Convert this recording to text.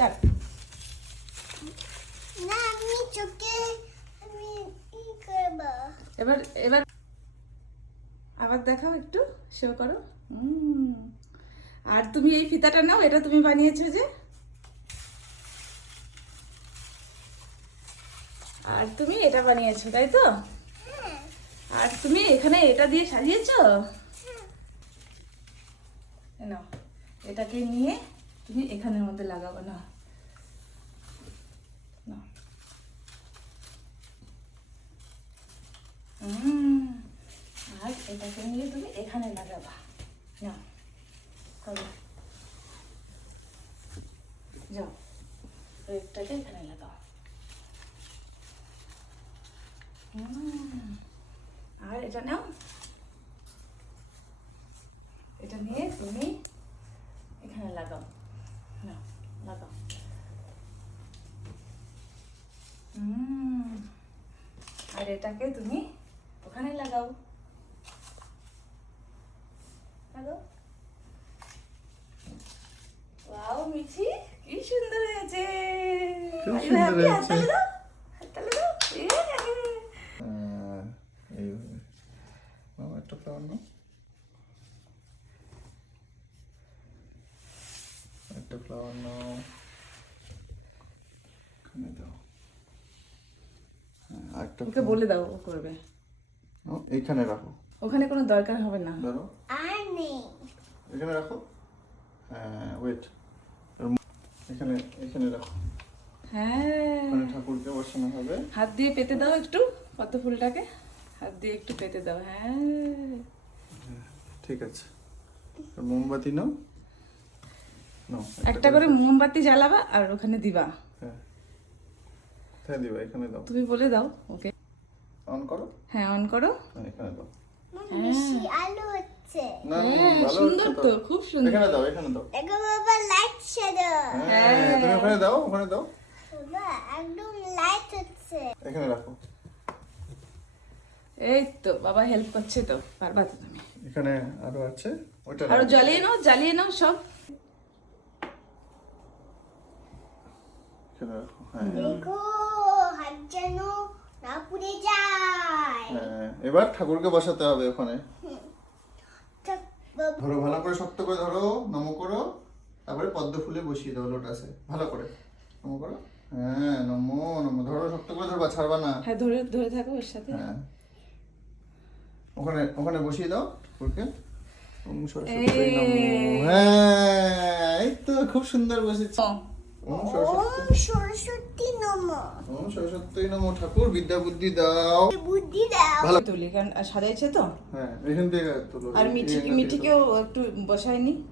Start. না আমি চোখে আমি কি করব? এবার এবার আবার দেখাও, একটু শো করো। আর তুমি এই ফিতাটা নাও, এটা তুমি বানিয়েছো যে। আর তুমি এটা বানিয়েছো, তাই তো? আর তুমি এখানে এটা দিয়ে সাজিয়েছো। নাও, এটাকে নিয়ে তুমি এখানের মধ্যে লাগাবো না। নাও। আর এটাকে নিয়ে তুমি এখানে লাগাবা। না করো, যাও এটাকে এখানে লাগাও। আর এটা নাও, এটা নিয়ে তুমি এখানে লাগাও। না লাগাও। আর এটাকে তুমি ওখানে লাগাও। লাগাও। ওয়াও মিঠি, কি সুন্দর হয়েছে। খুব আর সুন্দর happy, হয়েছে। হাততালি দাও, হাততালি দাও। এইভাবে মামা একটা ফ্লাওয়ার নাও, একটা ফ্লাওয়ার নাও, এখানে দাও। একটা ওকে বলে দাও, ও করবে। এইখানে রাখো, ওখানে কোনো দরকার হবে না। ধরো আর নেই। এখানে রাখো। হ্যাঁ ওয়েট, এখানে এখানে রাখো। হ্যাঁ, ওখানে ঠাকুরকে বসানো হবে। হাত দিয়ে পেতে দাও একটু, কত ফুলটাকে হাত দিয়ে একটু পেতে দাও। হ্যাঁ ঠিক আছে, মোমবাতি নাও, নাও একটা করে মোমবাতি জ্বালাবা আর ওখানে দিবা। হ্যাঁ কোথায় দিবা? এখানে দাও, তুমি বলে দাও ওকে। অন করো। হ্যাঁ অন করো। হ্যাঁ এখানে দাও। বেশি আলো হচ্ছে। না হ্যাঁ, ভালো সুন্দর হচ্ছে তো, খুব সুন্দর। এখানে দাও, এখানে দাও। দেখো বাবা লাইট শ্যাডো। হ্যাঁ তুমি ওখানে দাও, ওখানে দাও, বাবা একদম লাইট হচ্ছে। এখানে রাখো। এই তো বাবা হেল্প করছে তো, পারবা তো তুমি। এখানে আরো আছে, ওইটা আরো রাখো। জ্বালিয়ে নাও সব। এখানে রাখো। হ্যাঁ দেখো হাত যেন না পুড়ে যায়। হ্যাঁ এবার ঠাকুরকে বসাতে হবে ওখানে। থাক বাবা। ধরো ভালো করে, শক্ত করে ধরো, নম করো, তারপরে পদ্ম ফুলে বসিয়ে দাও লোটাসে। ভালো করে নম করো। হ্যাঁ নমো নমো, ধরো শক্ত করে ধরবা, ছাড়বা না। হ্যাঁ ধরে ধরে থাকো ওর সাথে। হ্যাঁ ওখানে ওখানে বসিয়ে দাও ঠাকুরকে। ওম সরস্বতী এই। নমো। হ্যাঁ এই তো খুব সুন্দর বসেছে। ওম সরস্বতী, ওম সরস্বতী নমঃ। ওম সরস্বতী নমো। ঠাকুর বিদ্যা বুদ্ধি দাও। বুদ্ধি দাও। ভালো। তুলি কারণ সাজাইছে তো। হ্যাঁ এখান থেকে তুলো। আর মিঠিকেও একটু বসায়নি।